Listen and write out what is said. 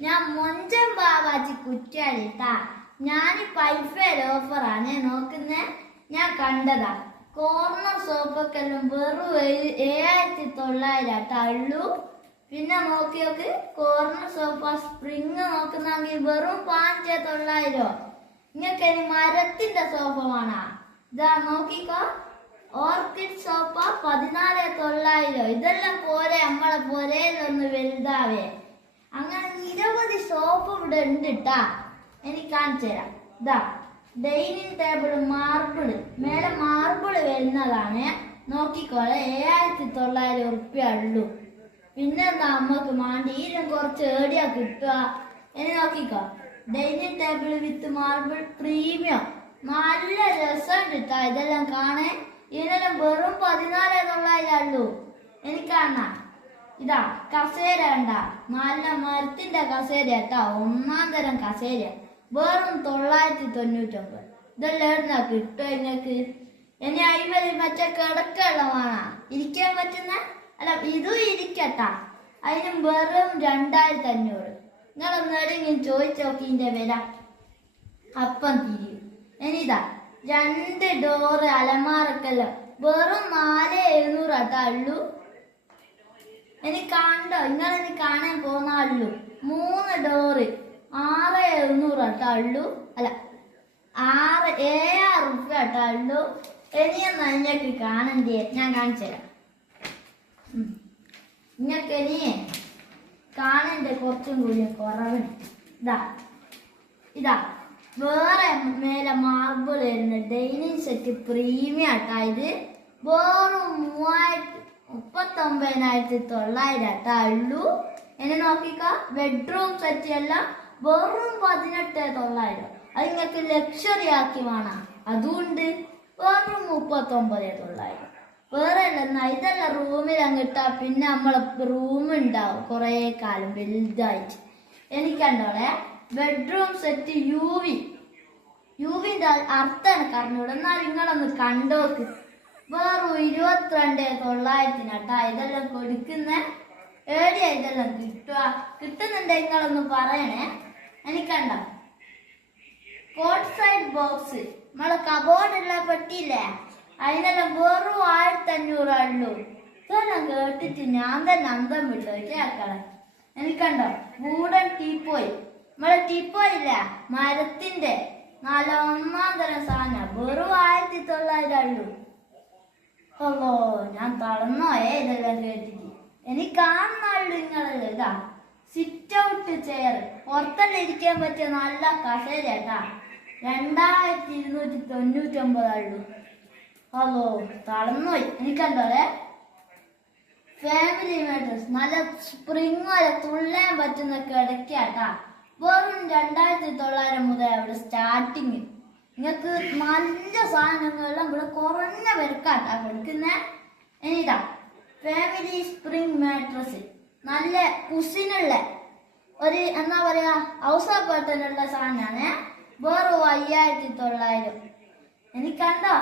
ഞാൻ മൊഞ്ചൻ ബാബാജി കുറ്റാലിട്ടാ ഞാൻ പൈഫേൽ ഓഫറാണ് നോക്കുന്നേ ഞാൻ കണ്ടതാ. കോർണർ സോപ്പൊക്കെല്ലാം വെറും ഏഴ്- ഏഴായിരത്തി തൊള്ളായിരം ഉള്ളൂ. പിന്നെ നോക്കി നോക്ക് കോർണർ സോഫ സ്പ്രിങ് നോക്കുന്നെങ്കിൽ വെറും പാഞ്ച തൊള്ളായിരം. നിങ്ങൾക്ക് ഇനി മരത്തിന്റെ സോഫ വേണോ. ഇതാ നോക്കിക്കോ. ഓർക്കിഡ് സോപ്പ പതിനാല് തൊള്ളായിരം. ഇതെല്ലാം പോരെ നമ്മളെ പോരയിലൊന്ന് വലുതാവേ. നിരവധി സോഫ ഇവിടെ ഉണ്ട് ട്ടാ എനിക്ക് കാണിച്ചു തരാം. ഇതാ ഡൈനിങ് ടേബിൾ മാർബിൾ മേലെ മാർബിൾ വരുന്നതാണ്. നോക്കിക്കോളെ ഏഴായിരത്തി തൊള്ളായിരം ഉറുപ്പ്യ ഉള്ളൂ. പിന്നെ നമുക്ക് മാണ്ടീരം കുറച്ച് ഏടിയാ കിട്ടുക. ഇനി നോക്കിക്കോ. Dining table with marble premium നല്ല രസം ട്ടാ. ഇതെല്ലാം കാണേ. ഇതിനെല്ലാം വെറും പതിനാല് തൊള്ളായിരം ഉള്ളൂ. എനിക്ക് കാണാം ഇതാ കസേര കണ്ട. നല്ല മരത്തിന്റെ കസേര കേട്ടാ. ഒന്നാം തരം കസേര. വെറും തൊള്ളായിരത്തി തൊണ്ണൂറ്റൊമ്പത് ഇതെല്ലാം എവിടുന്നാ കിട്ടുക നിങ്ങൾക്ക് ഇനി അഴിമതി മറ്റേ കിടക്കുള്ള വേണ ഇരിക്കാൻ പറ്റുന്ന? അല്ല ഇതും ഇരിക്കട്ടാ. അതിനും വെറും രണ്ടായിരത്തി അഞ്ഞൂറ് നിങ്ങളൊന്ന് എവിടെയെങ്കിലും ചോദിച്ചു നോക്കി ഇതിന്റെ വില. അപ്പം തിരിയും. ഇനിതാ രണ്ട് ഡോറ് അലമാറക്കല്ലോ വെറും നാല് എഴുന്നൂറാട്ടാ ഉള്ളൂ. എനിക്ക് കണ്ടോ നിങ്ങൾ ഇനി കാണാൻ പോന്നാള്ളൂ മൂന്ന് ഡോറ് ആറ് എഴുന്നൂറ് കേട്ടോ അള്ളു. അല്ല ആറ് ഏഴാറ് റുപ്യ ആട്ടാ ഉള്ളൂ ഇനിയൊന്നും നിങ്ങൾക്ക് കാണണ്ടേ ഞാൻ കാണിച്ചു തരാം. നിങ്ങൾക്ക് ഇനി കാണണ്ട കുറച്ചും കൂടി കുറവുണ്ട് ഇതാ ഇതാ. വേറെ മേലെ മാർബിൾ വരുന്ന ഡൈനിങ് സെറ്റ് പ്രീമിയം ആട്ടാ ഇത്. വെറും മൂവായിരത്തി മുപ്പത്തൊമ്പതിനായിരത്തി തൊള്ളായിരം അള്ളു എന്നെ നോക്കിക്ക ബെഡ്റൂം സെറ്റ് എല്ലാം വെറും പതിനെട്ട് തൊള്ളായിരം അത് നിങ്ങൾക്ക് ലക്ഷറി ആക്കി വേണം. അതുകൊണ്ട് വെറും മുപ്പത്തൊമ്പത് തൊള്ളായിരം വേറെ അല്ലെന്നാ ഇതെല്ലാം റൂമിൽ അങ്ങിട്ടാ പിന്നെ നമ്മളെ റൂം ഉണ്ടാവും. കുറേ കാലം വലുതായിട്ട്. എനിക്കണ്ടോളെ bedroom set U V U വിന്റെ അർത്ഥമാണ് കറിഞ്ഞൂടെ എന്നാൽ നിങ്ങളൊന്ന് കണ്ടോക്ക്. വെറും ഇരുപത്തിരണ്ട് തൊള്ളായിരത്തിനട്ടാ. ഇതെല്ലാം കൊടുക്കുന്ന ഏടിയാ ഇതെല്ലാം കിട്ടുക കിട്ടുന്നുണ്ടെങ്കിൽ നിങ്ങളൊന്ന് പറയണേ? എനിക്കണ്ട. Cot side box. നമ്മളെ കബോർഡുള്ള പെട്ടിയില്ലേ? അതിനെല്ലാം വെറും ആയിരത്തി അഞ്ഞൂറ് ഉള്ളൂ. ഇതെല്ലാം കേട്ടിട്ട് ഞാൻ തന്നെ അന്തം വിട്ടു. കേക്കളെ എനിക്കണ്ടോ? Wooden teapoy. നമ്മളെ ടീപ്പോയില്ല? മരത്തിന്റെ നല്ല ഒന്നാം തരം സാധനം വെറും ആയിരത്തി തൊള്ളായിരം ഉള്ളൂ. അല്ലോ ഞാൻ തളർന്നോയേ ഇതെല്ലാം കേട്ടിട്ട്. എനിക്ക് കാണുന്നുള്ളൂ നിങ്ങളല്ലേ ഇതാ സിറ്റ് ഔട്ട് ചെയർ പുറത്തല്ല ഇരിക്കാൻ പറ്റിയ നല്ല കസേര കേട്ടാ. രണ്ടായിരത്തി ഇരുന്നൂറ്റി തൊണ്ണൂറ്റി ഒമ്പതുള്ളൂ ഹലോ തളർന്നുപോയി എനിക്കെന്തോലെ ഫാമിലി മാറ്റേഴ്സ് നല്ല സ്പ്രിങ് വരെ തുള്ളാൻ പറ്റുന്ന കിടക്കാട്ടാ വെറും രണ്ടായിരത്തി തൊള്ളായിരം മുതൽ അവിടെ സ്റ്റാർട്ടിങ് നിങ്ങൾക്ക് നല്ല സാധനങ്ങളെല്ലാം ഇവിടെ കുറഞ്ഞ വിലക്കാട്ടാ കൊടുക്കുന്ന. ഇനിതാ ഫാമിലി സ്പ്രിംഗ് മാട്രസ് നല്ല കുസിനുള്ള ഒരു എന്താ പറയാ ഉള്ള സാധനമാണ് വെറും അയ്യായിരത്തി തൊള്ളായിരം. എനിക്കണ്ടോ?